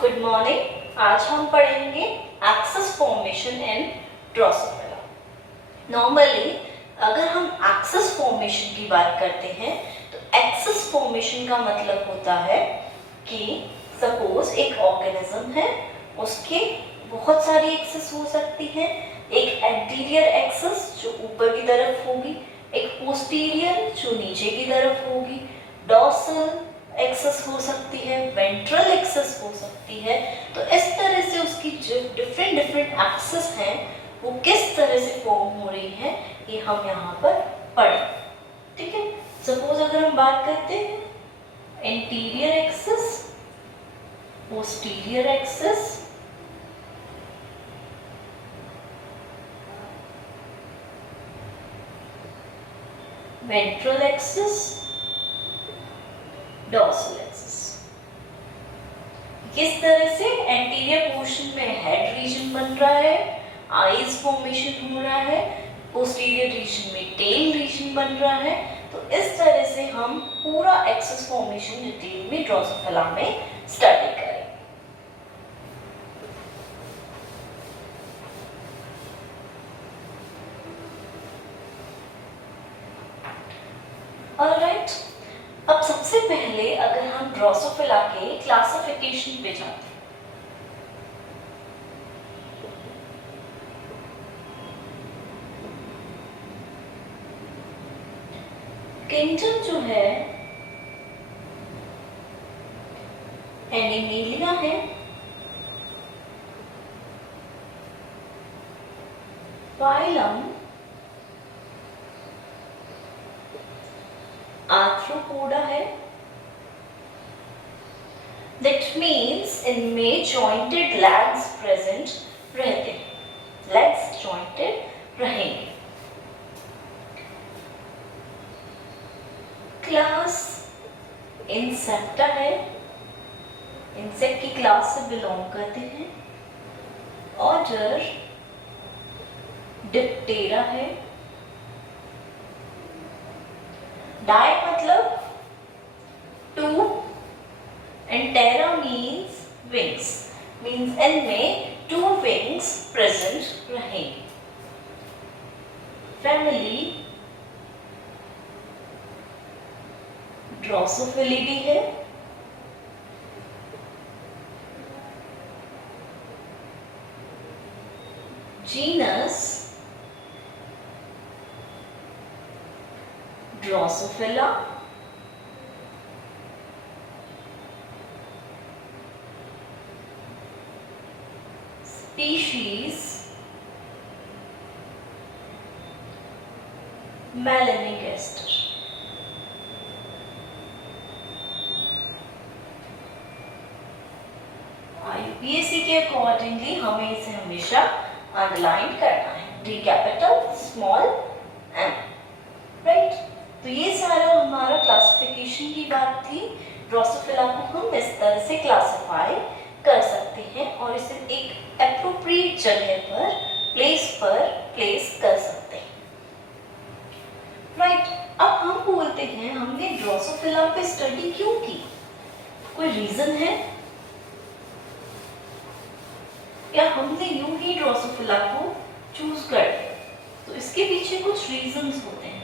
Good morning. आज हम पढ़ेंगे axis formation in Drosophila. Normally अगर हम एक्सेस फॉर्मेशन की बात करते हैं तो एक्सेस फॉर्मेशन का मतलब होता है कि सपोज एक ऑर्गेनिज्म है, उसके बहुत सारी एक्सेस हो सकती है। एक एंटीरियर एक्सेस जो ऊपर की तरफ होगी, एक पोस्टीरियर जो नीचे की तरफ होगी, डॉर्सल एक्सेस हो सकती है, वेंट्रल एक्सेस हो सकती है। तो इस तरह से उसकी जो डिफरेंट एक्सेस हैं वो किस तरह से फॉर्म हो रही है ये हम यहाँ पर पढ़ें। ठीक है, सपोज अगर हम बात करते हैं anterior axis, posterior axis, ventral axis, dorsal axis. किस तरह से एंटीरियर पोर्शन में हेड रीजन बन रहा है, आईज फॉर्मेशन हो रहा है, पोस्टीरियर रीजन में टेल रीजन बन रहा है। तो इस तरह से हम पूरा एक्सेस फॉर्मेशन डिटेल में ड्रोसोफिला में स्टडी करें। ऑलराइट, अब सबसे पहले अगर हम ड्रोसोफिला के क्लासिफिकेशन पे जाते हैं, किंगडम जो है एनिमेलिया है, फाइलम आर्थ्रोपोडा है। दैट मीन्स इनमें जॉइंटेड लेग्स प्रेजेंट रहते हैं, लेग्स जॉइंटेड रहेंगे। क्लास इंसेक्टा है, इंसेक्ट की क्लास से बिलोंग करते हैं। ऑर्डर डिप्टेरा है। डाई मतलब two and ptera means wings, means इनमें टू विंग्स प्रेजेंट रहेंगे। फैमिली ड्रोसोफिलिडी है। Genus Drosophila. Species melanogaster. UPSC के अकॉर्डिंगली हमें इसे हमेशा अंडरलाइन करना है, D capital small M, right. तो ये सारा हमारा क्लासिफिकेशन की बात थी। ड्रोसोफिला को हम इस तरह से क्लासिफाई कर सकते हैं और इसे एक एप्रोप्रिएट जगह पर प्लेस कर सकते हैं, राइट। अब हम बोलते हैं हमने ड्रोसोफिला पे स्टडी क्यों की, कोई रीजन है या हमने यूं ही ड्रोसोफिला को चूज कर लिया? तो इसके पीछे कुछ रीजंस होते हैं।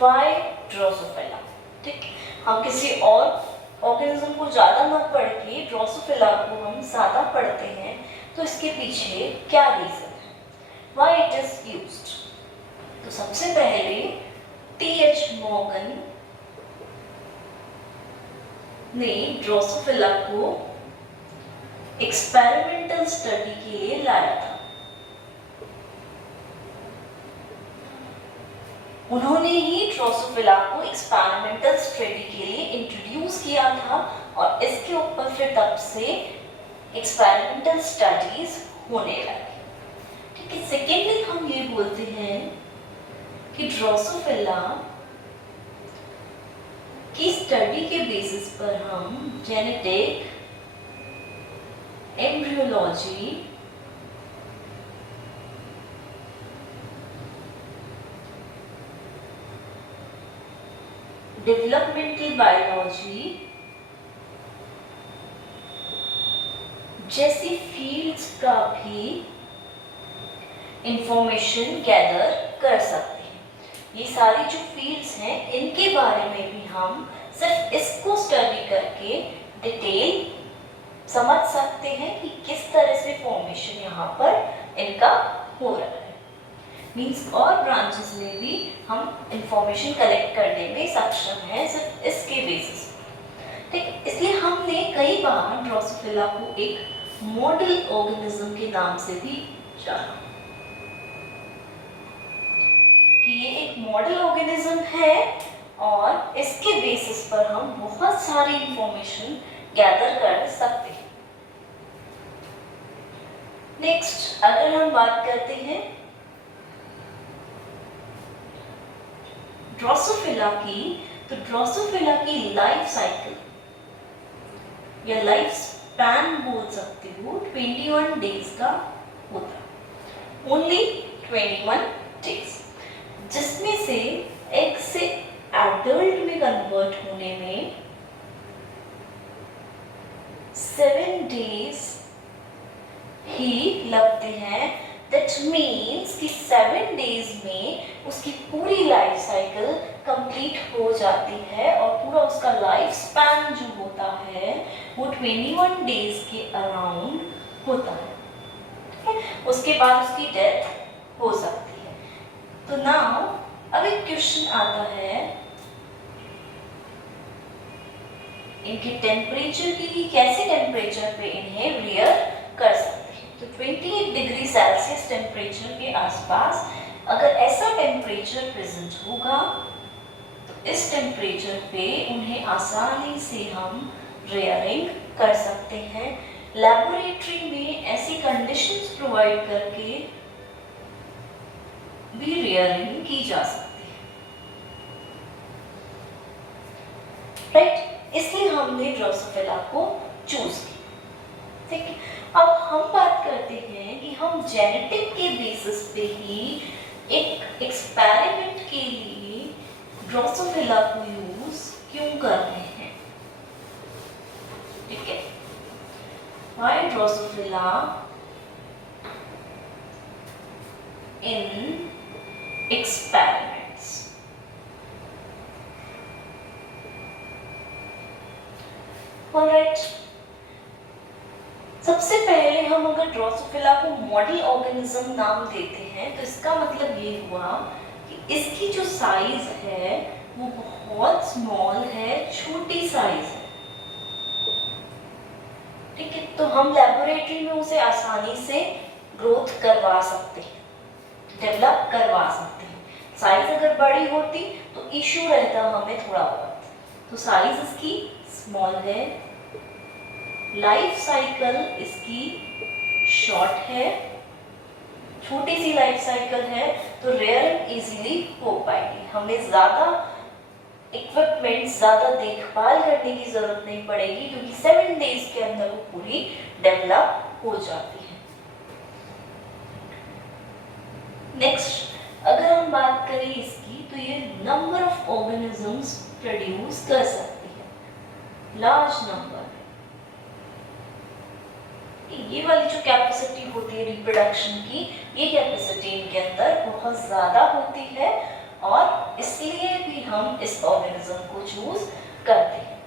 Why Drosophila? ठीक, हम किसी और ऑर्गेनिज्म को ज्यादा न पढ़ के ड्रोसोफिला को हम ज्यादा पढ़ते हैं, तो इसके पीछे क्या रीजन है, Why it is used? तो सबसे पहले टी.एच. मॉर्गन ने ड्रोसोफिला को एक्सपेरिमेंटल स्टडी के लिए लाया था। उन्होंने ही ड्रोसोफिला को एक्सपेरिमेंटल स्टडी के लिए इंट्रोड्यूस किया था और इसके ऊपर फिर तब से एक्सपेरिमेंटल स्टडीज होने लगी। ठीक है, सेकेंडली हम ये बोलते हैं कि ड्रोसोफिला की स्टडी के बेसिस पर हम जेनेटिक, एम्ब्रियोलॉजी डेवलपमेंटल बायोलॉजी जैसी फील्ड्स का भी इंफॉर्मेशन गैदर कर सकते हैं। ये सारी जो फील्ड्स हैं इनके बारे में भी हम सिर्फ इसको स्टडी करके डिटेल समझ सकते हैं कि किस तरह से फॉर्मेशन यहाँ पर इनका हो रहा है। मीन्स और ब्रांचेस में भी हम इंफॉर्मेशन कलेक्ट करने में सक्षम हैं सिर्फ इसके बेसिस पर। ठीक, इसलिए हमने कई बार ड्रोसोफिला को एक मॉडल ऑर्गेनिज्म के नाम से भी जाना कि ये एक मॉडल ऑर्गेनिज्म है और इसके बेसिस पर हम बहुत सारी इंफॉर्मेशन गैदर कर सकते हैं। नेक्स्ट अगर हम बात करते हैं ड्रोसोफिला की, तो ड्रोसोफिला की लाइफ साइकिल या लाइफ स्पैन बोल सकते हो 21 डेज का होता है, ओनली 21 डेज, जिसमें से एग से एडल्ट में कन्वर्ट होने में 7 डेज ही लगते हैं। दैट मीन्स कि 7 डेज में उसकी पूरी लाइफ साइकिल कंप्लीट हो जाती है और पूरा उसका लाइफ स्पैन जो होता है वो 21 डेज के अराउंड होता है। उसके बाद उसकी डेथ हो सकती है। तो नाउ अब एक क्वेश्चन आता है इनके टेम्परेचर की, कैसे टेम्परेचर पे इन्हें रियर कर सकते हैं। तो 28 डिग्री सेल्सियस टेम्परेचर के आसपास अगर ऐसा टेम्परेचर प्रेजेंट होगा तो इस टेम्परेचर पे उन्हें आसानी से हम रेयरिंग कर सकते हैं। लैबोरेटरी में ऐसी कंडीशंस प्रोवाइड करके भी रेयरिंग की जा सकती है। राइट, इसलिए हमने ड्रोसोफिला को चूज किया। ठीक है, अब हम बात करते हैं कि हम जेनेटिक के बेसिस पे ही एक एक्सपेरिमेंट के लिए ड्रोसोफिला को यूज क्यों कर रहे हैं। ठीक है, why Drosophila in experiments. Alright, सबसे पहले हम अगर ड्रोसोफिला को मॉडल ऑर्गेनिज्म नाम देते हैं तो इसका मतलब ये हुआ कि इसकी जो साइज है वो बहुत स्मॉल है, छोटी साइज है। ठीक है, तो हम लेबोरेटरी में उसे आसानी से ग्रोथ करवा सकते हैं, डेवलप करवा सकते हैं। साइज अगर बड़ी होती तो इशू रहता हमें थोड़ा बहुत। तो साइज इसकी स्मॉल है, लाइफ साइकिल इसकी शॉर्ट है, छोटी सी लाइफ साइकिल है, तो रेयरिंग इजीली हो पाएगी। हमें ज़्यादा इक्विपमेंट, ज़्यादा देखभाल करने की ज़रूरत नहीं पड़ेगी क्योंकि 7 डेज के अंदर वो पूरी डेवलप हो जाती है। नेक्स्ट अगर हम बात करें इसकी, तो ये नंबर ऑफ ऑर्गेनिजम्स प्रोड्यूस कर सकती है, लार्ज नंबर। ये वाली जो कैपेसिटी होती है रिप्रोडक्शन की, ये कैपेसिटी इनके अंदर बहुत ज़्यादा होती है और इसलिए भी हम इस ऑर्गेनिज्म को चूज करते हैं।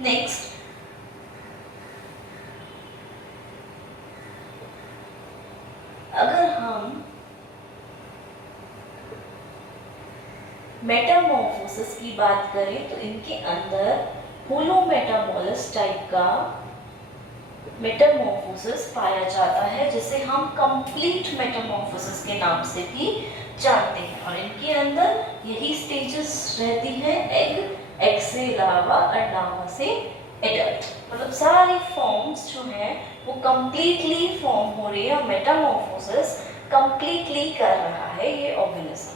नेक्स्ट अगर हम मेटामॉर्फोसिस की बात करें तो इनके अंदर होलोमेटाबोलस टाइप का मेटामॉर्फोसिस पाया जाता है, जिसे हम कंप्लीट मेटामॉर्फोसिस के नाम से भी जानते हैं। और इनके अंदर यही स्टेजेस रहती है, एग से लार्वा, लार्वा से एडल्ट, मतलब सारी फॉर्म्स जो हैं वो कंप्लीटली फॉर्म हो रही है। मेटामॉर्फोसिस कंप्लीटली कर रहा है ये ऑर्गेनिज्म।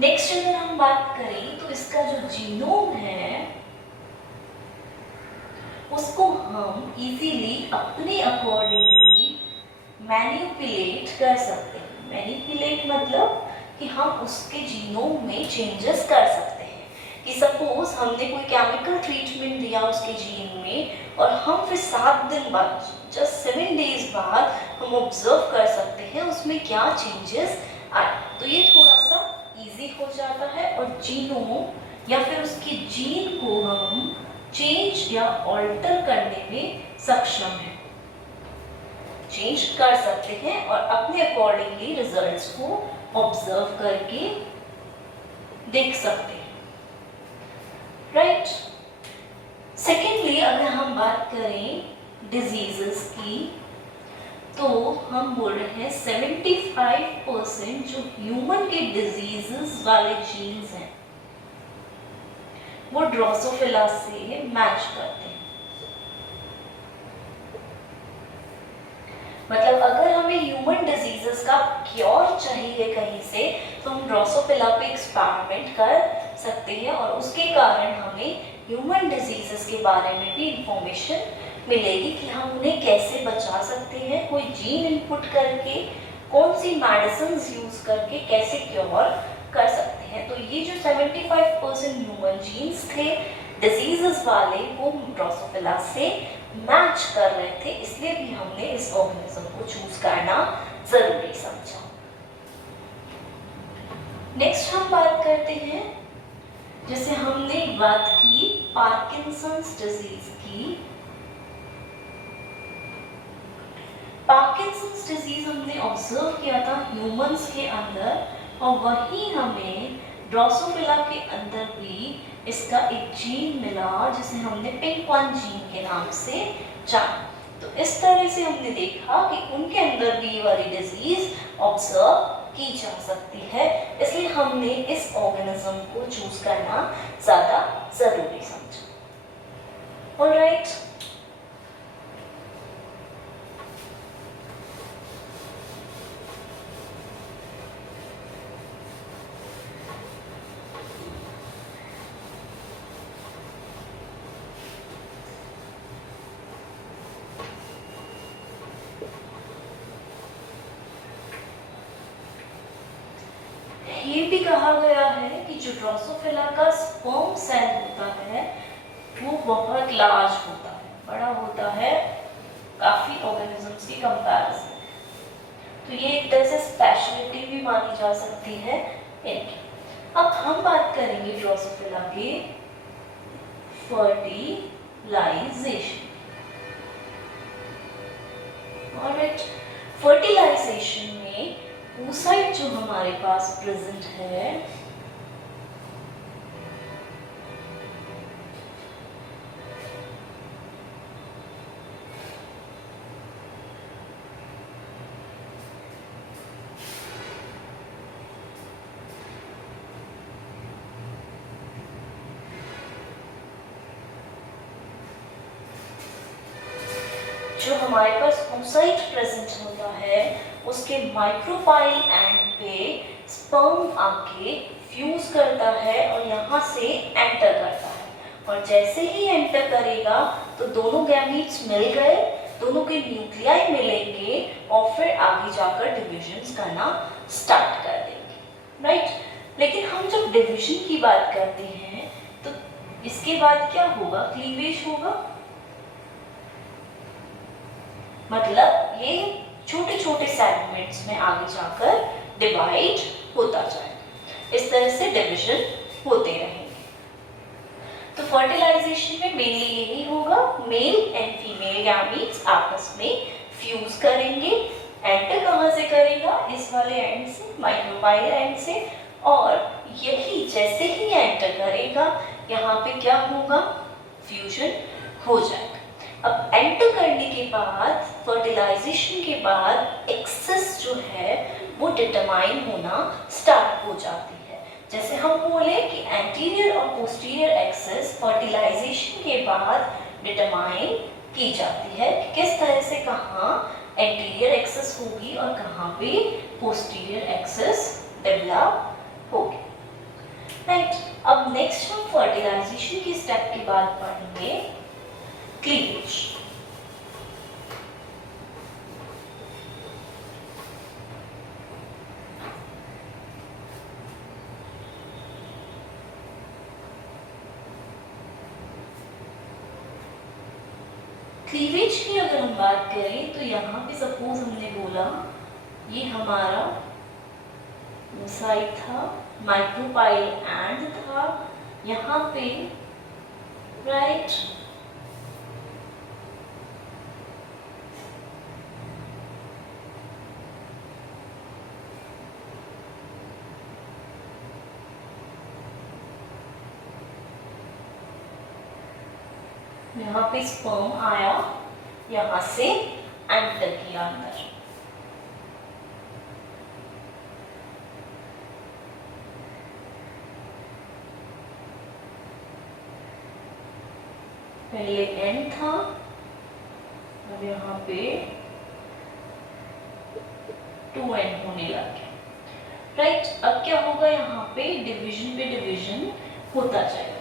नेक्स्ट अगर हम बात करें तो इसका जो जीनोम है उसको हम इजीली अपने अकॉर्डिंगली मैनिपुलेट कर सकते हैं। मैनिपुलेट मतलब कि हम उसके जीनोम में चेंजेस कर सकते हैं कि सपोज हमने कोई केमिकल ट्रीटमेंट दिया उसके जीन में और हम फिर 7 दिन बाद, जस्ट 7 डेज बाद हम ऑब्जर्व कर सकते हैं उसमें क्या चेंजेस आए। तो ये थोड़ा सा इजी हो जाता है और जीनोम या फिर उसकी जीन को हम चेंज या ऑल्टर करने में सक्षम है, चेंज कर सकते हैं और अपने अकॉर्डिंगली रिजल्ट्स को ऑब्जर्व करके देख सकते हैं, राइट। सेकेंडली अगर हम बात करें डिजीजेस की तो हम बोल रहे हैं 75% जो ह्यूमन के डिजीजेस वाले जीन्स हैं वो ड्रोसोफिला से मैच करते हैं। मतलब अगर हमें ह्यूमन डिजीजेस का क्योर चाहिए कहीं से तो हम ड्रोसोफिला पे एक्सपेरिमेंट कर सकते हैं और उसके कारण हमें ह्यूमन डिजीजेस के बारे में भी इंफॉर्मेशन मिलेगी कि हम उन्हें कैसे बचा सकते हैं, कोई जीन इनपुट करके, कौन सी मेडिसिन्स यूज करके कैसे क्योर कर सकते हैं। तो ये जो 75% ह्यूमन जीन्स थे डिजीजेस वाले वो ड्रोसोफिला से मैच कर रहे थे, इसलिए भी हमने इस ऑर्गेनिज्म को चूज करना जरूरी समझा। नेक्स्ट हम बात करते हैं, जैसे हमने बात की पार्किंसंस डिजीज की। पार्किंसंस डिजीज हमने ऑब्जर्व किया था ह्यूमंस के अंदर और वही हमें ड्रोसोफिला के अंदर भी इसका एक जीन मिला जिसे हमने पिंक1 जीन के नाम से जाना। तो इस तरह से हमने देखा कि उनके अंदर भी ये वाली डिजीज ऑब्जर्व की जा सकती है, इसलिए हमने इस ऑर्गेनिज्म को चूज करना ज्यादा जरूरी समझा। ऑलराइट, ये भी कहा गया है कि जो ड्रोसोफिला का स्पर्म सेल होता है वो बहुत लार्ज होता है, बड़ा होता है काफी ऑर्गेनिजम्स की कंपैरिजन। तो ये एक तरह से स्पेशलिटी भी मानी जा सकती है इनकी। अब हम बात करेंगे ड्रोसोफिला के फर्टिलाइजेशन। ऑलराइट, फर्टिलाइजेशन में oocyte जो हमारे पास प्रेजेंट है जो हमारे पास oocyte प्रेजेंट होता है उसके माइक्रोपाइल एंड पे स्पर्म आके फ्यूज करता है और यहाँ से एंटर करता है, और जैसे ही एंटर करेगा तो दोनों गैमीट्स मिल गए, दोनों के न्यूक्लियाई मिलेंगे और फिर आगे जाकर डिविजन्स करना स्टार्ट कर देंगे, राइट। लेकिन हम जब डिविजन की बात करते हैं तो इसके बाद क्या होगा, क्लीवेज होगा। मतलब ये छोटे छोटे सेगमेंट्स में आगे जाकर डिवाइड होता जाए, इस तरह से डिवीजन होते रहेंगे। तो फर्टिलाइजेशन में मेनली यही होगा, मेल एंड फीमेल गैमीट्स आपस में फ्यूज करेंगे। एंटर कहाँ से करेगा, इस वाले एंड से, माइक्रोपाइल एंड से, और यही जैसे ही एंटर करेगा यहाँ पे क्या होगा, फ्यूजन हो जाएगा। अब एंटर करने के बाद, फर्टिलाइजेशन के बाद एक्सेस जो है वो डिटरमाइन होना स्टार्ट हो जाती है। जैसे हम बोले कि एंटीरियर और पोस्टीरियर एक्सेस फर्टिलाइजेशन के बाद डिटरमाइन की जाती है कि किस तरह से कहाँ एंटीरियर एक्सेस होगी और कहाँ पे पोस्टीरियर एक्सेस डेवलप होगी, राइट। अब नेक्स्ट हम फर्टिलाइजेशन के स्टेप के बाद पढ़ेंगे क्लीवेज। क्लीवेज की अगर हम बात करें तो यहाँ पे सपोज हमने बोला ये हमारा साइड था, माइक्रोपाइल एंड था यहाँ पे, राइट। यहाँ पे स्पर्म आया, यहाँ से एंटर किया अंदर। पहले एन था, अब यहाँ पे 2n होने लग गया, राइट। अब क्या होगा, यहाँ पे डिवीजन होता जाएगा।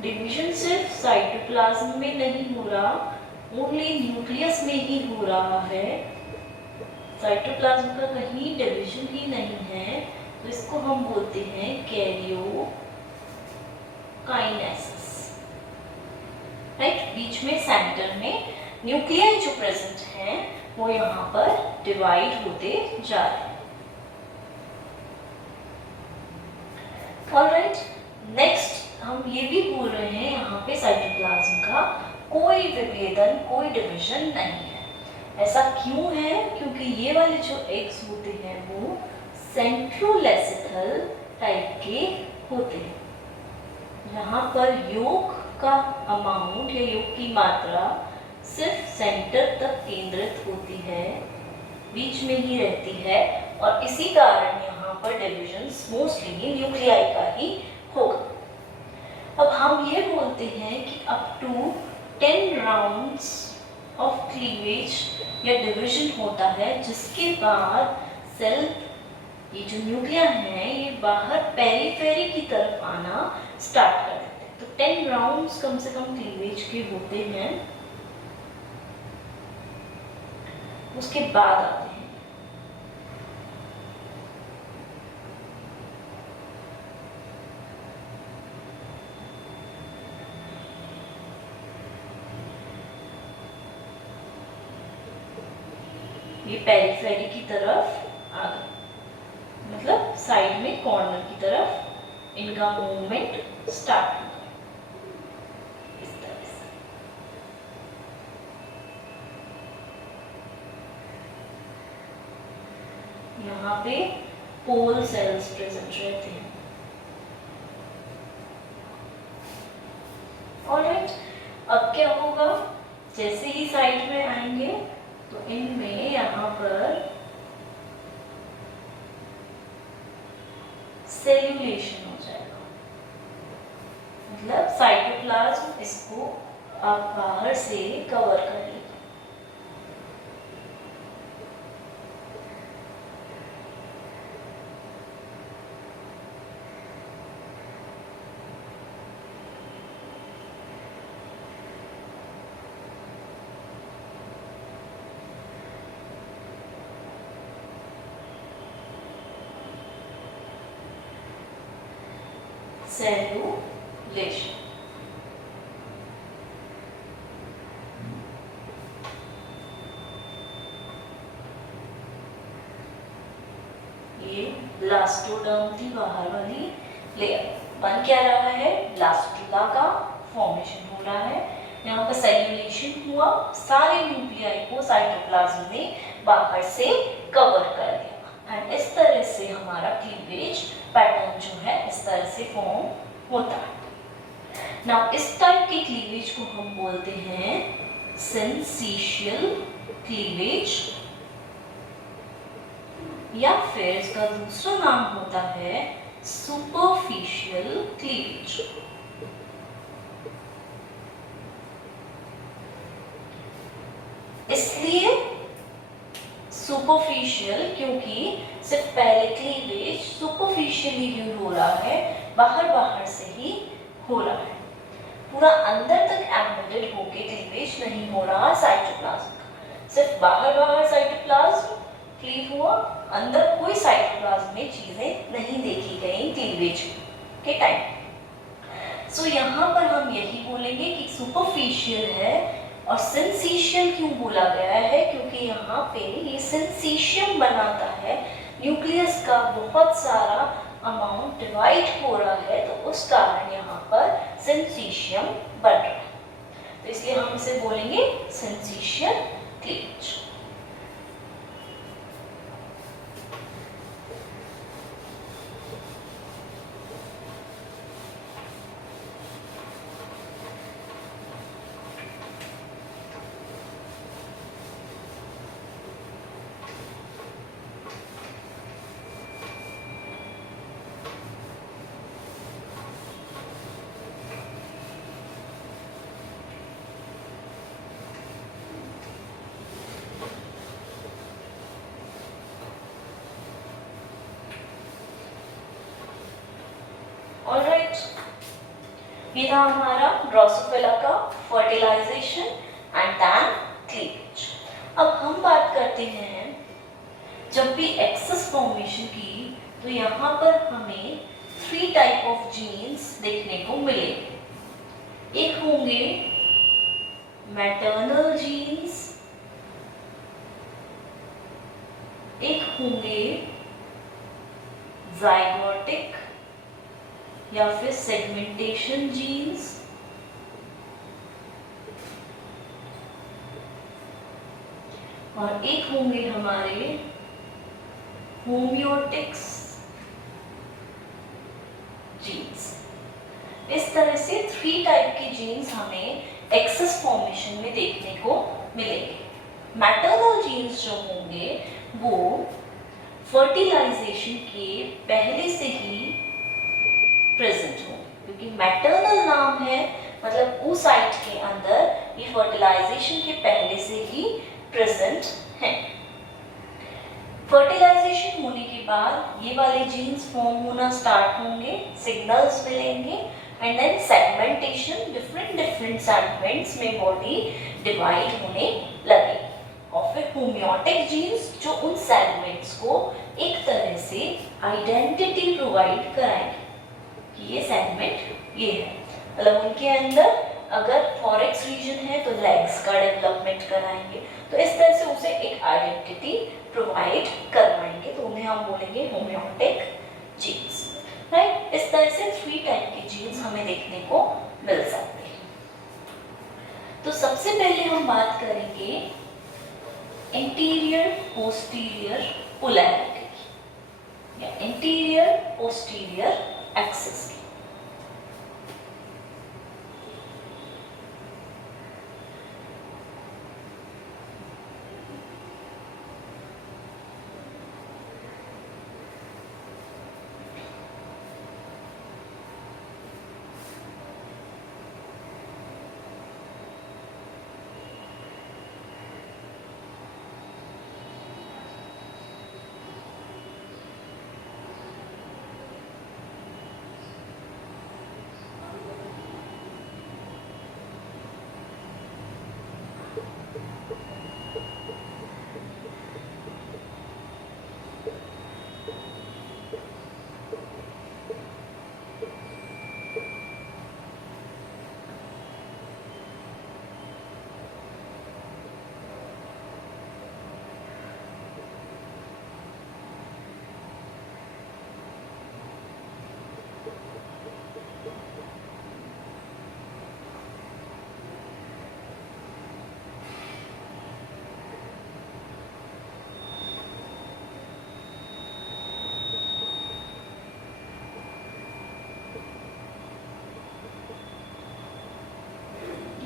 डिवीजन सिर्फ साइटोप्लाज्म में नहीं हो रहा, ओनली न्यूक्लियस में ही हो रहा है। साइटोप्लाज्म का कहीं डिवीजन ही नहीं है, तो इसको हम बोलते हैं कैरियोकाइनेसिस, राइट। बीच में सेंटर में न्यूक्लियाई जो प्रेजेंट हैं वो यहाँ पर डिवाइड होते जा रहे हैं। ऑलराइट, नेक्स्ट हम ये भी बोल रहे हैं यहाँ पे साइटोप्लाज्म का कोई विभेदन, कोई डिवीजन नहीं है। ऐसा क्यों है? क्योंकि ये वाले जो एग्स होते हैं वो सेंट्रोलेसिथल टाइप के होते हैं। यहाँ पर योग का अमाउंट या योग की मात्रा सिर्फ सेंटर तक केंद्रित होती है, बीच में ही रहती है, और इसी कारण यहाँ पर डिविजन्स मोस्टली न्यूक्लियाई का ही होगा। अब हम ये बोलते हैं कि up to 10 rounds of cleavage या डिवीजन होता है, जिसके बाद सेल, ये जो न्यूक्लिया है, ये बाहर पेरीफेरी की तरफ आना स्टार्ट कर देते हैं। तो 10 राउंड्स कम से कम क्लीवेज के होते हैं, उसके बाद आते हैं ये पेरीफेरी की तरफ आ गए, मतलब साइड में कॉर्नर की तरफ इनका मूवमेंट स्टार्ट हो गया इस तरह से। यहाँ पे पोल सेल्स प्रेजेंट रहते हैं। ऑलराइट, अब क्या होगा, जैसे ही साइड में आएंगे तो इनमें यहाँ पर सेल्यूलेशन हो जाएगा, मतलब साइटोप्लाज्म इसको आप बाहर से कवर कर लेगा। सेल्यूलेशन, ये ब्लास्टोडर्म थी बाहर वाली लेयर, बन क्या रहा है, ब्लास्टुला का फॉर्मेशन हो रहा है। यहाँ पर सेल्यूलेशन हुआ, सारे न्यूक्लियाई को साइटोप्लाज्म ने बाहर से कवर कर दिया, एंड इस तरह से हमारा क्लीवेज पैटर्न जो है इस तरह से फॉर्म होता है। नाउ इस टाइप के क्लीवेज को हम बोलते हैं सिंसिशियल क्लीवेज, या फिर इसका दूसरा नाम होता है सुपरफिशियल क्लीवेज। इसलिए सुपरफिशियल, क्योंकि सिर्फ पहले क्लीवेज सुपरफिशियली यूज हो रहा है, बाहर बाहर से ही हो रहा है, पूरा अंदर तक एम्बेडेड होके क्लीवेज नहीं हो रहा साइटोप्लाज्म का, सिर्फ बाहर बाहर साइटोप्लाज्म क्लीव हुआ, अंदर कोई साइटोप्लाज्म में चीजें नहीं देखी गई क्लीवेज के टाइम। सो यहाँ पर हम यही बोलेंगे कि सुपरफिशियल है। और सिंसीशियल क्यों बोला गया है, क्योंकि यहाँ पे ये सिंसीशियम बनाता है, न्यूक्लियस का बहुत सारा अमाउंट डिवाइड हो रहा है, तो उस कारण यहाँ पर सिंसीशियम बन रहा है, तो इसलिए हम इसे बोलेंगे सिंसीशियल क्लीवेज। ऑलराइट, ये था हमारा ड्रोसोफिला का फर्टिलाइजेशन एंड देन क्लीवेज। अब हम बात करते हैं जब भी एक्सेस फॉर्मेशन की, तो यहाँ पर हमें 3 टाइप ऑफ जीन्स देखने को मिलेंगे। एक होंगे मैटरनल जीन्स, एक होंगे जाइगोटिक या फिर सेगमेंटेशन जीन्स, और एक होंगे हमारे होमियोटिक्स जीन्स। इस तरह से 3 टाइप के जीन्स हमें एक्सेस फॉर्मेशन में देखने को मिलेंगे। मैटरनल जीन्स जो होंगे वो फर्टिलाइजेशन के पहले से ही प्रेजेंट हो, क्योंकि मैटरनल नाम है, मतलब उस साइट के अंदर ये फर्टिलाइजेशन के पहले से ही प्रेजेंट है। फर्टिलाइजेशन होने के बाद ये वाले जीन्स फॉर्म होना स्टार्ट होंगे, सिग्नल्स मिलेंगे, and then segmentation, different segments में बॉडी डिवाइड होने लगे, और फिर होमियोटिक जीन्स जो उन सेगमेंट्स को एक तरह से आइडेंटिटी प्रोवाइड कराएंगे कि ये सेगमेंट ये है, मतलब उनके अंदर अगर थॉरेक्स रीजन है तो लेग्स का डेवलपमेंट कराएंगे, तो इस तरह से उसे एक आइडेंटिटी प्रोवाइड करवाएंगे, तो उन्हें हम बोलेंगे होमियोटिक जीन्स, राइट। इस तरह से 3 टाइप के जीन्स हमें देखने को मिल सकते हैं। तो सबसे पहले हम बात करेंगे इंटीरियर पोस्टीरियर पोलैरिटी या इंटीरियर पोस्टीरियर एक्सिस।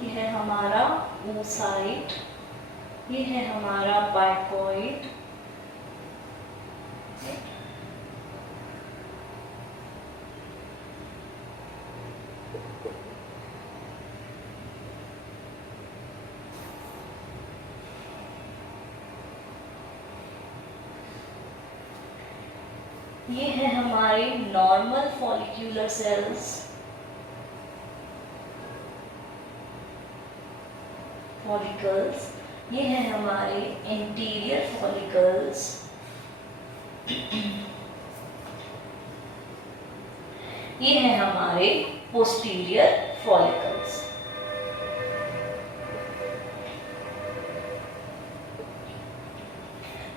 है हमारा oocyte, ये है हमारा बाइकॉइड, ये है हमारे नॉर्मल फॉलिक्यूलर सेल्स, फॉलिकल्स। ये है हमारे इंटीरियर फॉलिकल्स, ये है हमारे पोस्टीरियर फॉलिकल्स।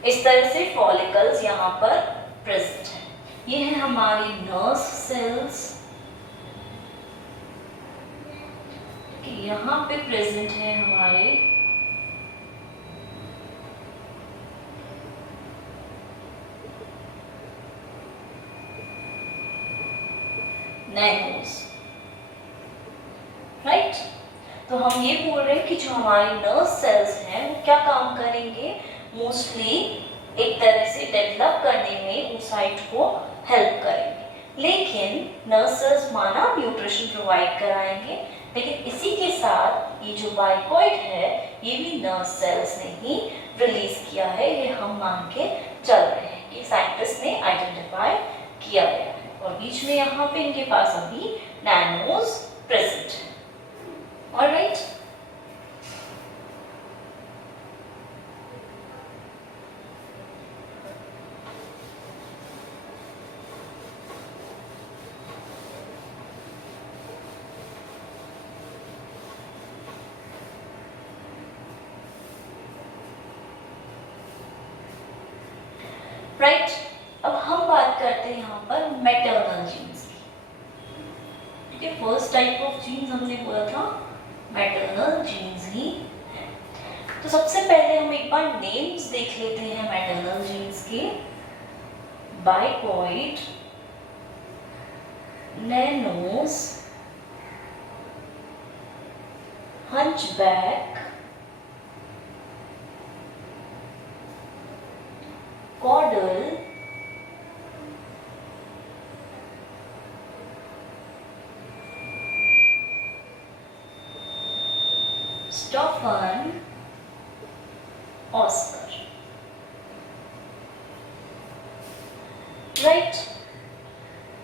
इस तरह से फॉलिकल्स यहाँ पर प्रेजेंट है। ये है हमारी नर्व सेल्स, कि यहाँ पे प्रेजेंट है हमारे नैनोस, राइट। तो हम ये बोल रहे हैं कि जो हमारी नर्व सेल्स हैं वो क्या काम करेंगे, मोस्टली एक तरह से डेवलप करने में उस साइट को हेल्प करेंगे। लेकिन नर्व सेल्स माना न्यूट्रिशन प्रोवाइड कराएंगे, लेकिन इसी के साथ ये जो बाइकॉइड है ये भी नर्व सेल्स ने ही रिलीज किया है, ये हम मान के चल रहे हैं कि साइंटिस्ट ने आइडेंटिफाई किया गया है। और बीच में यहाँ पे इनके पास अभी नैनोस प्रेजेंट है। Alright, right. अब हम बात करते हैं यहाँ पर मैटरनल जीन्स की। ठीक है, फर्स्ट टाइप ऑफ जीन्स हमने बोला था मैटरनल जीन्स ही। तो सबसे पहले हम एक बार नेम्स देख लेते हैं मैटरनल जीन्स के। Bicoid, nanos, hunchback, caudal, staufen, oskar, right.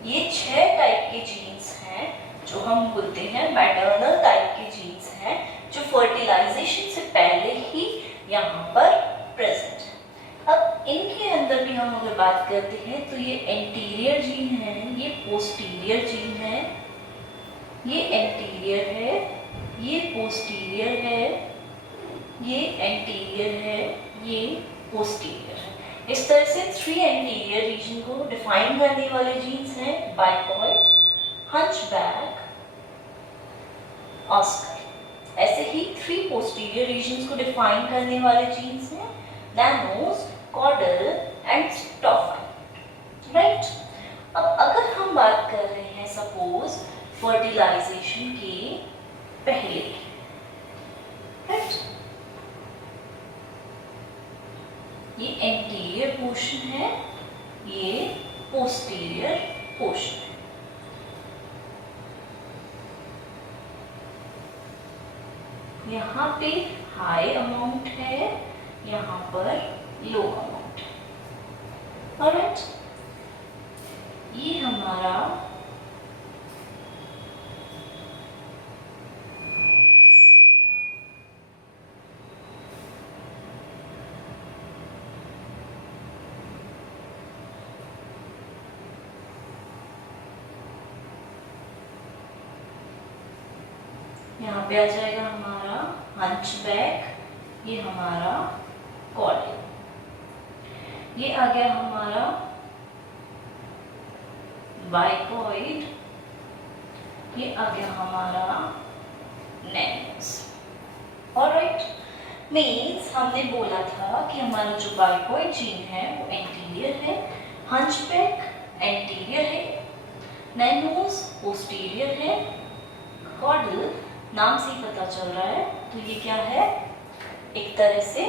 ये 6 टाइप के जीन्स हैं जो हम बोलते हैं मैटरनल टाइप के जीन्स हैं, जो फर्टिलाइजेशन से पहले ही यहाँ पर प्रेजेंट है। अब इनके अंदर भी हम अगर बात करते हैं तो ये एंटीरियर जीन है, ये पोस्टीरियर जीन है, ये एंटीरियर है, ये पोस्टीरियर है, ये एंटीरियर है, ये पोस्टीरियर है। इस तरह से 3 एंटीरियर रीजन को डिफाइन करने वाले जीन्स हैं बाइकॉइड, हंचबैक, ऑस्कर। ऐसे ही 3 पोस्टीरियर रीजन्स को डिफाइन करने वाले जीन्स हैं नैनोस, कॉर्डल एंड स्टॉफन, राइट। अब अगर हम बात कर रहे हैं सपोज फर्टिलाइजेशन के पहले, राइट, ये एंटीरियर पोर्शन है, ये पोस्टीरियर पोर्शन है। यहाँ पे हाई अमाउंट है, यहाँ पर लो अमाउंट है। ऑलराइट, ये हमारा यहाँ पे आ जाएगा हमारा हंचबैक, ये हमारा कॉर्डल, ये आ गया हमारा बाइकॉइड, ये आ गया हमारा नैनोस। ऑलराइट, मीन्स हमने बोला था कि हमारा जो बाइकॉइड जीन है वो एंटीरियर है, हंचबैक एंटीरियर है, नैनोस पोस्टीरियर है, कॉर्डल नाम से ही पता चल रहा है तो ये क्या है, एक तरह से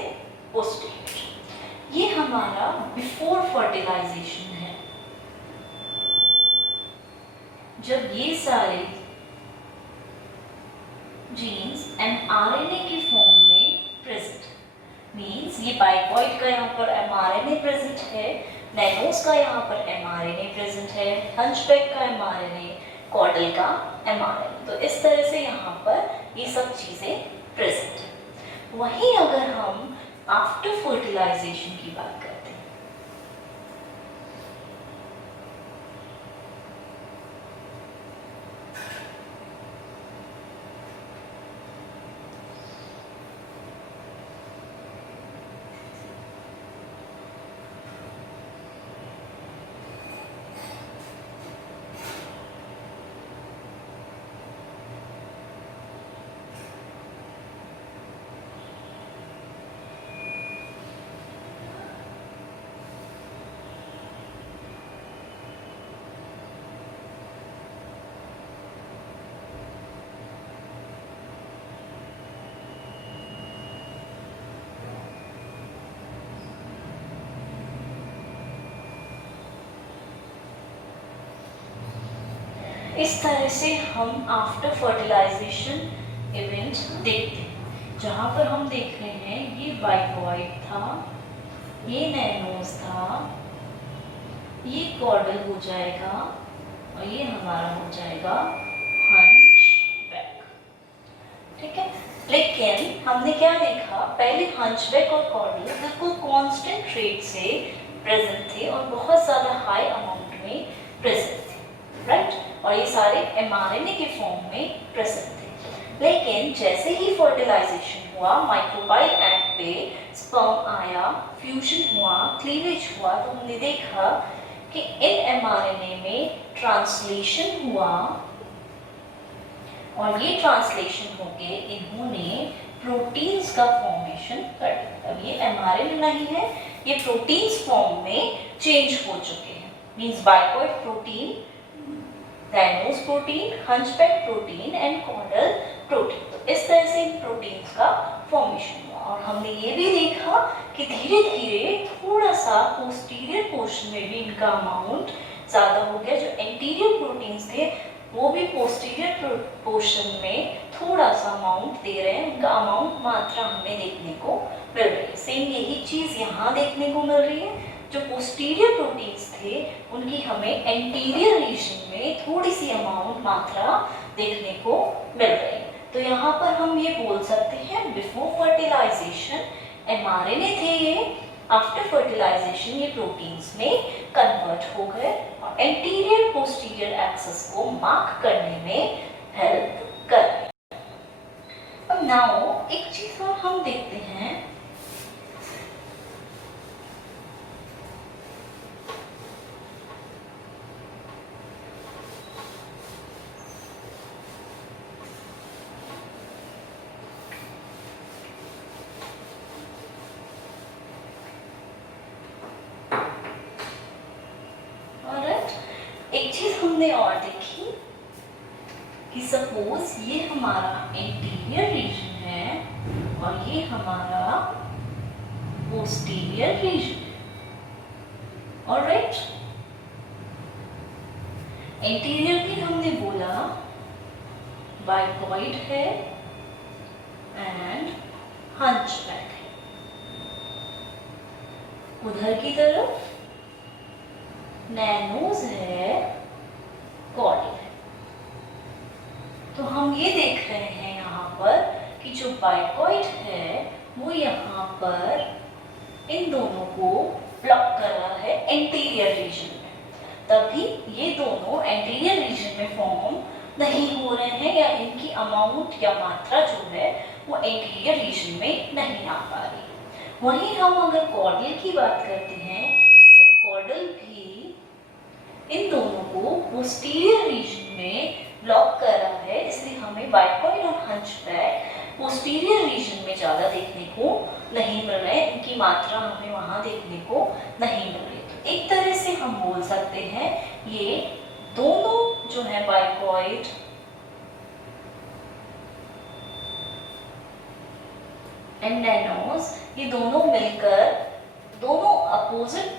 पोस्टीरियर। ये हमारा बिफोर फर्टिलाइजेशन है, जब ये सारे जीन्स mRNA के फॉर्म में प्रेजेंट, मीन्स ये बाइकॉइड का यहाँ पर mRNA प्रेजेंट है, नैनोज का यहाँ पर mRNA प्रेजेंट है, हंचबैक का mRNA, कॉर्डल का mRNA। तो इस तरह से यहाँ पर ये सब चीज़ें प्रेजेंट है। वहीं अगर हम आफ्टर फर्टिलाइजेशन की बात करते हैं, इस तरह से हम आफ्टर फर्टिलाइजेशन इवेंट देखते हैं, जहाँ पर हम देख रहे हैं ये बाइकॉइड था, ये नैनोज था, ये कॉर्डल हो जाएगा और ये हमारा हो जाएगा हंचबैक। ठीक है, लेकिन हमने क्या देखा, पहले हंचबैक और कॉर्डल बिल्कुल कांस्टेंट रेट से प्रेजेंट थे और बहुत ज़्यादा हाई अमाउंट में प्रेजेंट थे, राइट। और ये सारे mRNA के फॉर्म में प्रेजेंट थे। लेकिन जैसे ही फर्टिलाइजेशन हुआ, माइक्रोबाइल एंड पे स्पर्म आया, फ्यूजन हुआ, क्लीवेज हुआ, तो हमने देखा कि इन mRNA में ट्रांसलेशन हुआ और ये ट्रांसलेशन होके इन्होंने प्रोटीन्स का फॉर्मेशन कर दिया। अब ये mRNA नहीं है, ये प्रोटीन्स फॉर्म में चेंज हो चुके हैं। Means bicoid protein, nanos protein, hunchback protein and caudal protein. तो इस तरह से इन प्रोटीन्स का फॉर्मेशन हुआ। और हमने ये भी देखा कि धीरे धीरे थोड़ा सा पोस्टीरियर पोर्शन में भी इनका अमाउंट ज़्यादा हो गया। जो एंटीरियर प्रोटीन्स थे वो भी पोस्टीरियर पोर्शन में थोड़ा सा अमाउंट दे रहे हैं, उनका अमाउंट मात्रा हमें देखने को मिल रही है। सेम यही चीज़ यहाँ देखने को मिल रही है, जो पोस्टीरियर प्रोटीन्स थे उनकी हमें एंटीरियर रीजन में थोड़ी सी अमाउंट मात्रा देखने को मिल रही है। तो यहाँ पर हम ये बोल सकते हैं बिफोर फर्टिलाइजेशन mRNA थे ये, आफ्टर फर्टिलाइजेशन ये प्रोटीन्स में कन्वर्ट हो गए और एंटीरियर पोस्टीरियर एक्सेस को मार्क करने में हेल्प कर रहे। अब नाउ एक चीज और हम देखते हैं, एक चीज हमने और देखी कि सपोज ये हमारा एंटीरियर रीजन है और ये हमारा पोस्टीरियर रीजन है। ऑलराइट, एंटीरियर भी हमने बोला बाइकॉइड है एंड हंचबैक है। उधर की तरफ नैनोज है, कॉर्डल है। तो हम ये देख रहे हैं यहाँ पर कि जो बाइकॉइड है वो यहाँ पर इन दोनों को ब्लॉक कर रहा है एंटीरियर रीजन में, तभी ये दोनों एंटीरियर रीजन में फॉर्म नहीं हो रहे हैं या इनकी अमाउंट या मात्रा जो है वो एंटीरियर रीजन में नहीं आ पा रही। वहीं हम अगर कॉर्डल की बात करते हैं तो कॉर्डल भी इन दोनों को पोस्टीरियर रीजन में ब्लॉक कर रहा है, इसलिए हमें बाइकॉइड और हंचबैक पोस्टीरियर रीजन में ज़्यादा देखने को नहीं मिल रहे, इनकी मात्रा हमें वहाँ देखने को नहीं मिल रही। तो एक तरह से हम बोल सकते हैं ये दोनों जो है बाइकॉइड एंड नैनोज, ये दोनों मिलकर दोनों अपोजिट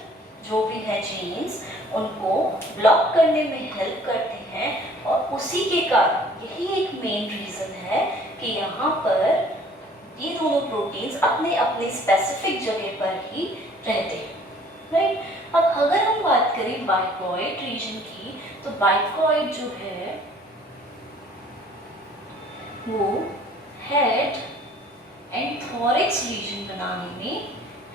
जो भी है जीन्स उनको ब्लॉक करने में हेल्प करते हैं और उसी के कारण यही एक मेन रीज़न है कि यहाँ पर ये दोनों प्रोटीन्स अपने अपने स्पेसिफिक जगह पर ही रहते हैं। राइट। अब अगर हम बात करें बाइकॉइड रीजन की, तो बाइकॉइड जो है वो हेड एंड थोरैक्स रीजन बनाने में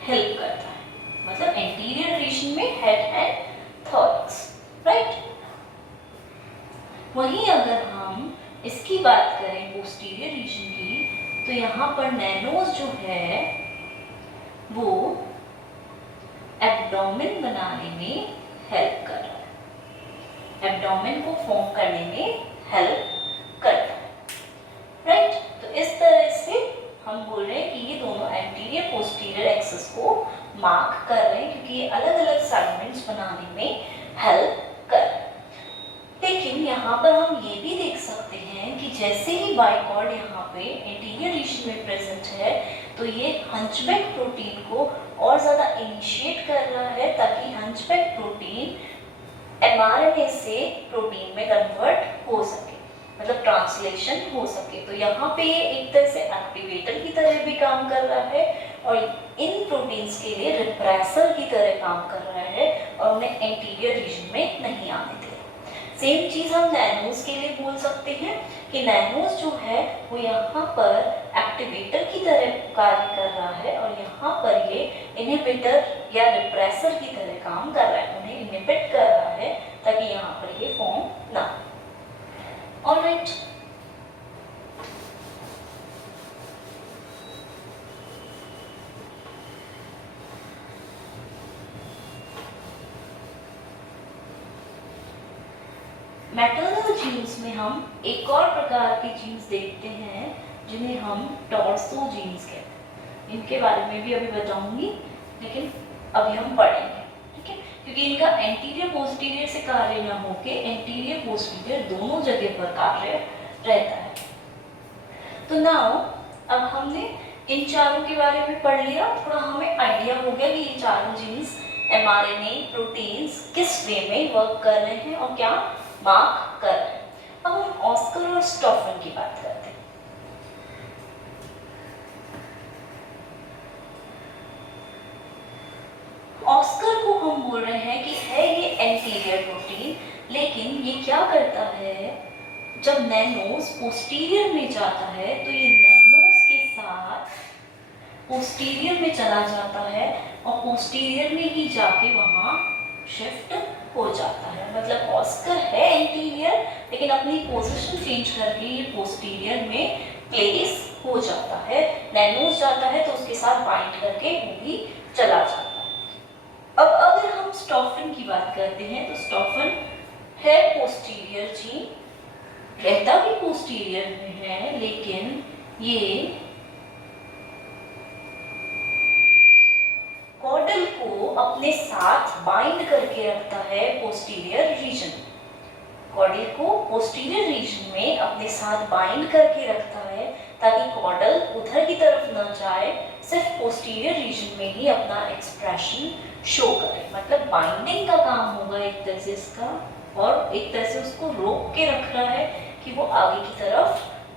हेल्प करता है, मतलब एंटीरियर रीजन में हेड एंड थोरैक्स, राइट। वहीं अगर हम इसकी बात करें पोस्टीरियर रीजन की, तो यहाँ पर नैनोज जो है वो एब्डोमेन बनाने में हेल्प कर रहा है, एब्डोमेन को फॉर्म करने में हेल्प करता है, राइट। तो इस तरह से हम बोल रहे हैं कि ये दोनों एंटीरियर पोस्टीरियर एक्सिस को मार्क कर रहे हैं, क्योंकि ये अलग अलग सेगमेंट्स बनाने में हेल्प कर रहे हैं। लेकिन यहाँ पर हम ये भी देख सकते हैं कि जैसे ही बाइकॉर्ड यहाँ पे एंटीरियर रीजन में प्रेजेंट है, तो ये हंचबैक प्रोटीन को और ज़्यादा इनिशिएट कर रहा है, ताकि हंचबैक प्रोटीन mRNA से प्रोटीन में कन्वर्ट हो सके, मतलब ट्रांसलेशन हो सके। तो यहाँ पे ये एक तरह से एक्टिवेटर की तरह भी काम कर रहा है और इन प्रोटीन्स के लिए रिप्रेसर की तरह काम कर रहा है और उन्हें एंटीरियर रीजन में नहीं आने दे रहा। सेम चीज़ हम नैनोज के लिए बोल सकते हैं कि नैनोज जो है वो यहाँ पर एक्टिवेटर की तरह कार्य कर रहा है और यहाँ पर ये इनहिबिटर या रिप्रेसर की तरह काम कर रहा है, उन्हें इनहिबिट कर रहा है ताकि यहाँ पर ये फॉर्म ना। ऑलराइट, मैटरनल जीन्स में हम एक और प्रकार के जीन्स देखते हैं जिन्हें हम टॉर्सो जीन्स कहते हैं। इनके बारे में भी अभी बताऊंगी, लेकिन अभी हम पढ़ेंगे, ठीक है, क्योंकि इनका एंटीरियर पोस्टीरियर से कार्य न होके एंटीरियर पोस्टीरियर दोनों जगह पर कार्य रहता है। तो नाउ अब हमने इन चारों के बारे में पढ़ लिया, थोड़ा हमें आइडिया हो गया कि ये चारों जीन्स mRNA प्रोटीन्स किस वे में वर्क कर रहे हैं और क्या मार्क कर रहे हैं। अब हम ऑस्कर और स्टॉफन की बात करते हैं। ऑस्कर को हम बोल रहे हैं कि है ये एंटीरियर प्रोटीन, लेकिन ये क्या करता है, जब नैनोस पोस्टीरियर में जाता है तो ये नैनोस के साथ पोस्टीरियर में चला जाता है और पोस्टीरियर में ही जाके वहाँ शिफ्ट हो जाता है। मतलब ऑस्कर है एंटीरियर, लेकिन अपनी पोजीशन चेंज करके ये पोस्टीरियर में प्लेस हो जाता है। नैनोस जाता है तो उसके साथ बाइंड करके वो भी चला जाता है। अब अगर हम स्टॉफन की बात करते हैं तो स्टॉफन है पोस्टीरियर जीन, रहता भी पोस्टीरियर में है, लेकिन ये कॉर्डल को अपने साथ बाइंड करके रखता है पोस्टीरियर रीजन। कॉर्डल को पोस्टीरियर रीजन में अपने साथ बाइंड करके रखता है ताकि कॉर्डल उधर की तरफ न जाए, सिर्फ पोस्टीरियर रीजन में ही अपना एक्सप्रेशन शो करे। मतलब बाइंडिंग का काम होगा एक तरह से इसका, और एक तरह से उसको रोक के रख रहा है कि वो आगे की तरफ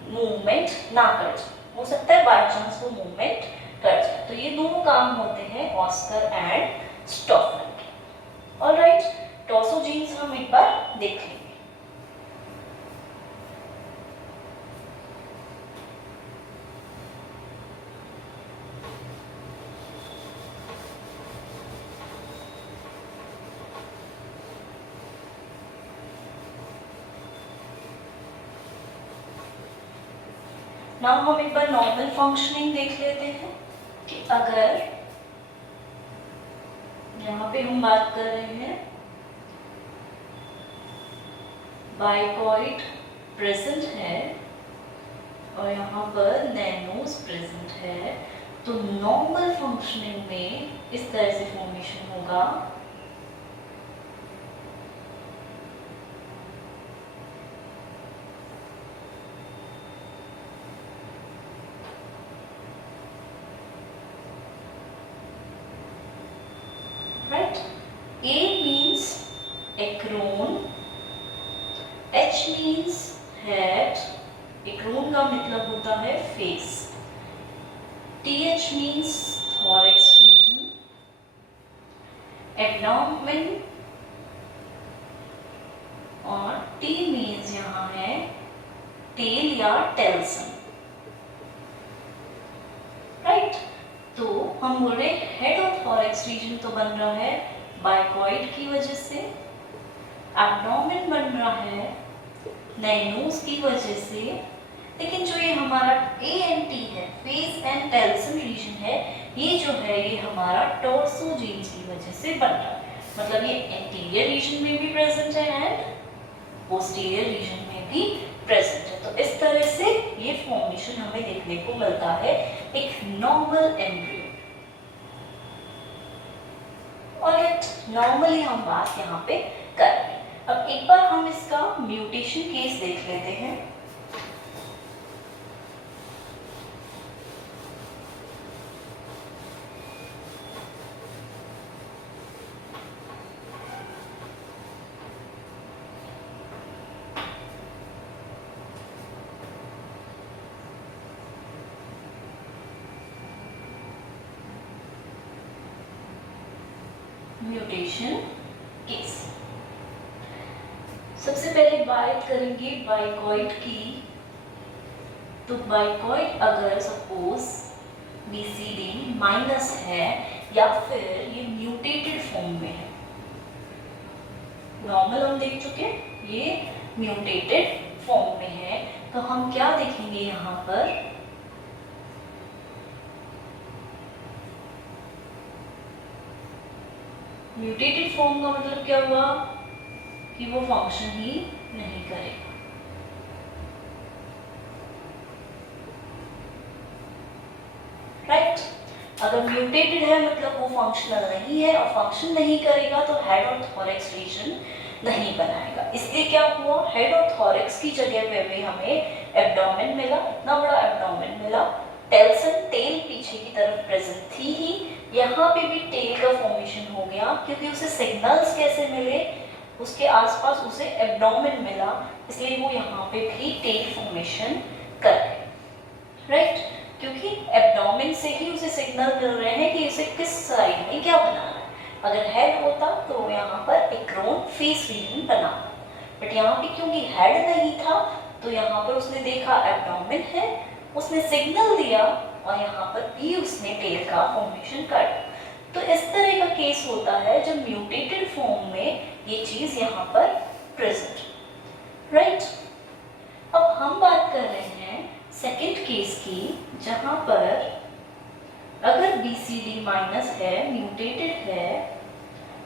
मूवमेंट ना कर जाए। हो सकता है बाय चांस वो मूवमेंट कर जाए। तो ये दोनों काम होते हैं ऑस्कर एंड स्टॉफन के। ऑलराइट, टॉर्सो जीन्स हम एक बार देख लेंगे। नाउ हम एक बार नॉर्मल फंक्शनिंग देख लेते हैं कि अगर यहाँ पे हम बात कर रहे हैं बाइकॉइड प्रेजेंट है और यहाँ पर नैनोस प्रेजेंट है, तो नॉर्मल फंक्शनिंग में इस तरह से फॉर्मेशन होगा। Right? A means acron, H means head, acron का मतलब होता है face, TH means thorax region, abdomen और टी मीन्स यहाँ है टेल या टेल्सन, राइट। तो हम बोल रहे हैं हेड और थॉरैक्स रीजन तो बन रहा है बाइकॉइड की वजह से, एब्डोमेन बन रहा है नैनोस की वजह से, लेकिन जो ये हमारा ANT है, फेस एंड टेल्सन रीजन है, ये जो है ये हमारा टॉर्सो जीन्स की वजह से बन रहा है। मतलब ये एंटीरियर रीजन में भी प्रेजेंट है एंड पोस्टीरियर रीजन में भी प्रेजेंट है। तो इस तरह से ये फॉर्मेशन हमें देखने को मिलता है एक नॉर्मल एम्ब्रियो। और नॉर्मली हम बात यहाँ पे कर रहे हैं। अब एक बार हम इसका म्यूटेशन केस देख लेते हैं। म्यूटेशन केस सबसे पहले बात करेंगे बाइकॉइड की। तो बाइकॉइड अगर सपोज BCD माइनस है या फिर ये म्यूटेटेड फॉर्म में है, नॉर्मल हम देख चुके हैं, ये म्यूटेटेड फॉर्म में है, तो हम क्या देखेंगे यहाँ पर, म्यूटेटेड फॉर्म का मतलब क्या हुआ कि वो फंक्शन ही नहीं करेगा। राइट, अगर म्यूटेटेड है मतलब वो फंक्शनल नहीं है, और फंक्शन नहीं करेगा तो हेड और थॉरैक्स रीजन नहीं बनाएगा। इसलिए क्या हुआ, हेड और थॉरैक्स की जगह पे भी हमें एब्डोमेन मिला, इतना बड़ा एब्डोमेन मिला। टेल्सन टेल पीछे की तरफ प्रेजेंट थी ही, यहाँ पे भी टेल का फॉर्मेशन हो गया, क्योंकि उसे सिग्नल्स कैसे मिले, उसके आसपास उसे एब्डोमेन मिला, इसलिए वो यहाँ पे भी टेल फॉर्मेशन कर रहे हैं। राइट, क्योंकि एब्डोमेन से ही उसे सिग्नल मिल रहे हैं कि उसे किस साइड में क्या बनाना है। अगर हेड होता तो यहाँ पर एक्रोन फेस रीजन बना, बट यहाँ पे क्योंकि हेड नहीं था तो यहाँ पर उसने देखा एब्डोमेन है, उसने सिग्नल दिया और यहाँ पर भी उसने टेल का फॉर्मेशन कर। तो इस तरह का केस होता है जब म्यूटेटेड फॉर्म में ये चीज यहाँ पर प्रेजेंट। राइट, अब हम बात कर रहे हैं सेकंड केस की, जहाँ पर अगर BCD माइनस है, म्यूटेटेड है,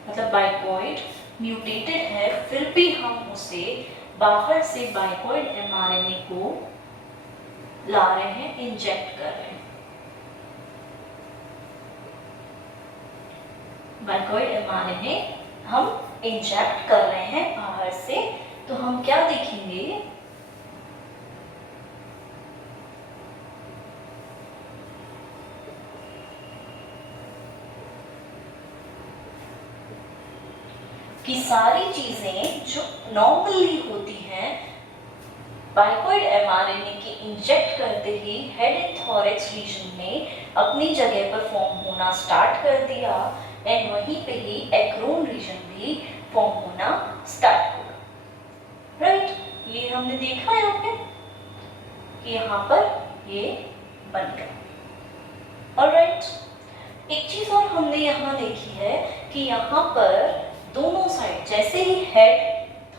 मतलब बाइकॉइड म्यूटेटेड है, फिर भी हम उसे बाहर से बाइकॉइड mRNA को ला रहे हैं, इंजेक्ट कर रहे हैं। बाइकॉइड mRNA हम इंजेक्ट कर रहे हैं बाहर से, तो हम क्या देखेंगे, कि सारी चीजें जो नॉर्मली होती हैं बाइकॉइड mRNA के इंजेक्ट करते ही हेड एंड थॉरैक्स रीजन में अपनी जगह पर फॉर्म होना स्टार्ट कर दिया, एंड वहीं पे ही एक्रोन रीजन भी फॉर्म होना स्टार्ट होगा। राइट, ये हमने देखा यहाँ पे कि यहाँ पर ये बन गया। ऑलराइट, एक चीज और हमने यहाँ देखी है कि यहाँ पर दोनों साइड जैसे ही हेड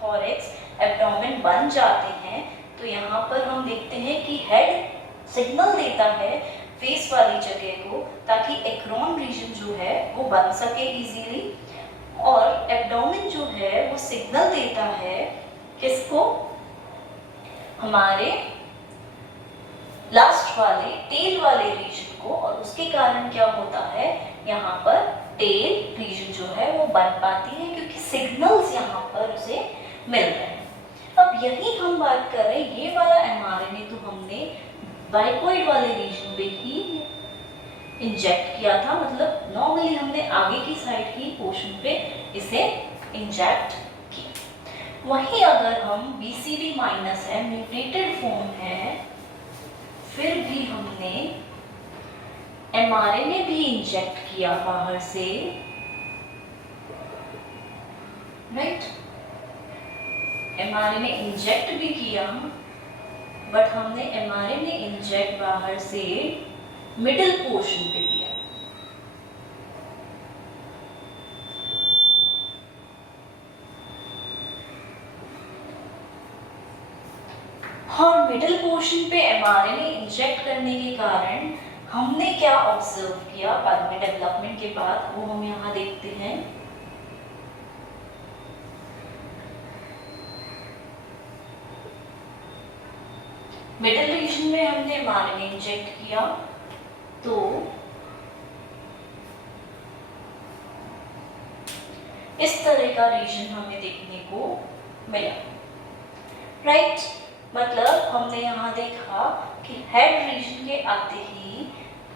थॉरैक्स एब्डोमेन बन जाते हैं, तो यहाँ पर हम देखते हैं कि हेड सिग्नल देता है फेस वाली जगह को, ताकि एक्रोन रीजन जो है वो बन सके इजीली, और एब्डोमेन जो है वो सिग्नल देता है किसको, हमारे लास्ट वाले टेल वाले रीजन को, और उसके कारण क्या होता है, यहाँ पर टेल रीजन जो है वो बन पाती है, क्योंकि सिग्नल्स यहाँ पर उसे मिल रहे हैं। अब यही हम बात कर रहे हैं, ये वाला mRNA तो हमने बाइकॉइड वाले रीजन पे ही इंजेक्ट किया था, मतलब नॉर्मली हमने आगे की साइड की पोर्शन पे इसे इंजेक्ट किया। वहीं अगर हम BCD माइनस है, म्यूटेटेड फॉर्म है, फिर भी हमने mRNA भी इंजेक्ट किया बाहर से, राइट। mRNA इंजेक्ट भी किया, बट हमने mRNA इंजेक्ट बाहर से मिडिल पोर्शन पे किया। और मिडिल पोर्शन पे mRNA इंजेक्ट करने के कारण हमने क्या ऑब्जर्व किया बाद में डेवलपमेंट के बाद, वो हम यहाँ देखते हैं। मिडिल रीजन में हमने mRNA इंजेक्ट किया तो इस तरह का रीजन हमें देखने को मिला, राइट। मतलब हमने यहाँ देखा कि हेड रीजन के आते ही,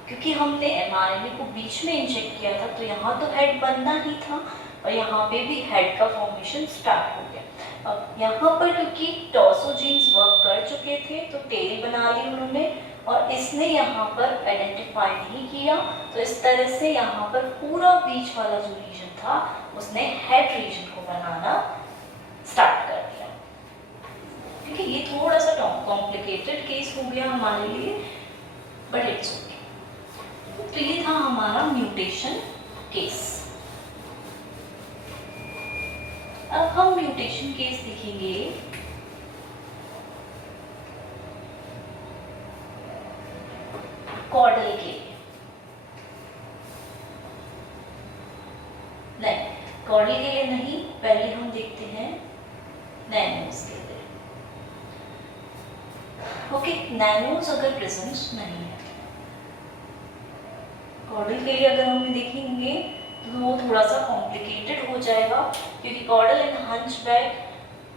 क्योंकि हमने mRNA को बीच में इंजेक्ट किया था, तो यहाँ तो हेड बनना ही था और यहाँ पे भी हेड का फॉर्मेशन स्टार्ट हो गया। अब यहाँ पर क्योंकि टॉर्सो जीन्स वर्क कर चुके थे तो टेल बना ली उन्होंने, और इसने यहाँ पर आइडेंटिफाई नहीं किया, तो इस तरह से यहाँ पर पूरा बीच वाला जो रीजन था उसने हेड रीजन को बनाना स्टार्ट कर दिया। ठीक है, ये थोड़ा सा कॉम्प्लिकेटेड केस हो गया हमारे लिए, बट इट्स ओके। तो ये था हमारा म्यूटेशन केस। अब हम म्यूटेशन केस देखेंगे कॉर्डल के लिए। नहीं, कॉर्डल के लिए नहीं, पहले हम देखते हैं नैनोज के लिए। ओके, नैनोज अगर प्रेजेंट नहीं है, कॉर्डल के लिए अगर हम देखेंगे तो वो थोड़ा सा कॉम्प्लिकेटेड हो जाएगा, क्योंकि कॉर्डल एंड हंचबैक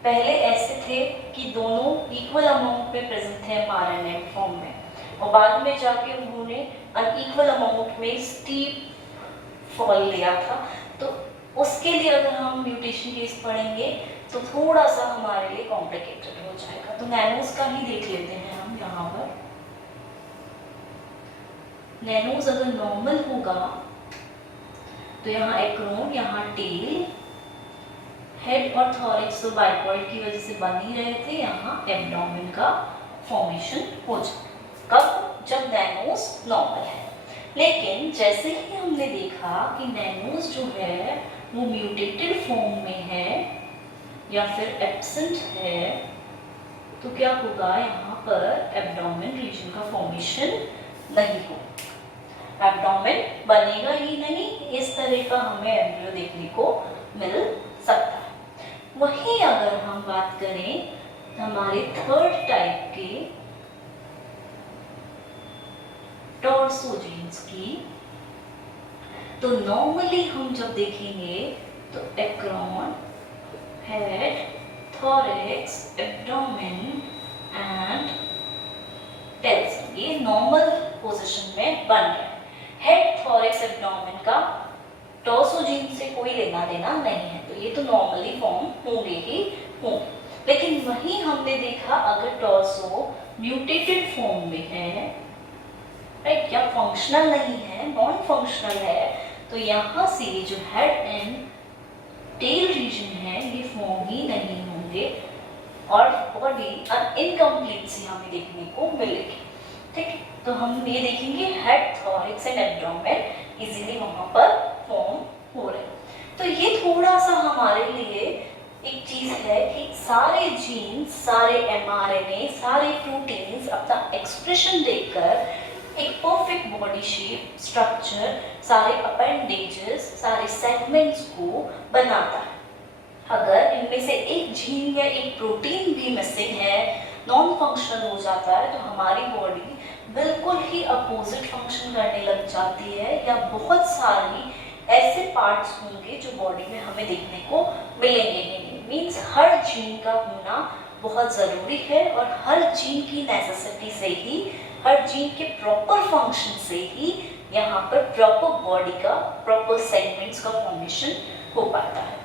पहले ऐसे थे कि दोनों इक्वल अमाउंट में प्रेजेंट थे mRNA फॉर्म में, और बाद में जाके उन्होंने अनइक्वल अमाउंट में स्टीप फॉल लिया था। तो उसके लिए अगर हम म्यूटेशन केस पढ़ेंगे तो थोड़ा सा हमारे लिए कॉम्प्लिकेटेड हो जाएगा। तो नैनोज का ही देख लेते हैं हम यहाँ पर। नैनोज अगर नॉर्मल होगा तो यहाँ एक्रोन, यहाँ टेल, हेड और थॉरिक्स तो बाइकॉइड की वजह से बन ही रहे थे, यहाँ एब्डोमेन का फॉर्मेशन हो जाए। कब? जब नैनोज नॉर्मल है। लेकिन जैसे ही हमने देखा कि नैनोज जो है वो म्यूटेटेड फॉर्म में है या फिर एब्सेंट है, तो क्या होगा, यहाँ पर एब्डोमेन रीजन का फॉर्मेशन नहीं होगा, एब्डोमेन बनेगा ही नहीं। इस तरह का हमें एम्ब्रियो देखने को मिल सकता है। वहीं अगर हम बात करें हमारे थर्ड टाइप के टॉर्सो जीन्स की, तो नॉर्मली हम जब देखेंगे तो acron, head, thorax, abdomen and tails, ये नॉर्मल पोजीशन में बन रहा है। हेड, थॉरिक्स, एब्डोमेन का टॉर्सो जीन से कोई लेना देना नहीं है, तो ये तो नॉर्मली फॉर्म होंगे ही होंगे। लेकिन वहीं हमने देखा अगर टॉर्सो म्यूटेटेड फॉर्म में है, राइट, या फंक्शनल नहीं है, नॉन फंक्शनल है, तो यहाँ से जो हेड एंड टेल रीजन है ये फॉर्म ही नहीं होंगे और बॉडी इनकम्प्लीट सी हमें देखने को मिलेगी। ठीक, तो हम ये देखेंगे head, thorax and abdomen easily वहां पर फॉर्म हो रहे हैं। तो ये थोड़ा सा हमारे लिए एक चीज है कि सारे जीन्स, सारे mRNA, सारे प्रोटीन्स अपना एक्सप्रेशन देकर एक परफेक्ट बॉडी शेप, स्ट्रक्चर, सारे अपेंडेजेस, सारे सेगमेंट्स को बनाता है। अगर इनमें से एक जीन या एक प्रोटीन भी मिसिंग है, नॉन फंक्शनल हो जाता है, तो हमारी बॉडी बिल्कुल ही अपोजिट फंक्शन करने लग जाती है, या बहुत सारी ऐसे पार्ट्स होंगे जो बॉडी में हमें देखने को मिलेंगे ही नहीं। मीन्स हर जीन का होना बहुत ज़रूरी है, और हर जीन की नेसेसिटी से ही, हर जीन के प्रॉपर फंक्शन से ही यहाँ पर प्रॉपर बॉडी का, प्रॉपर सेगमेंट्स का फॉर्मेशन हो पाता है।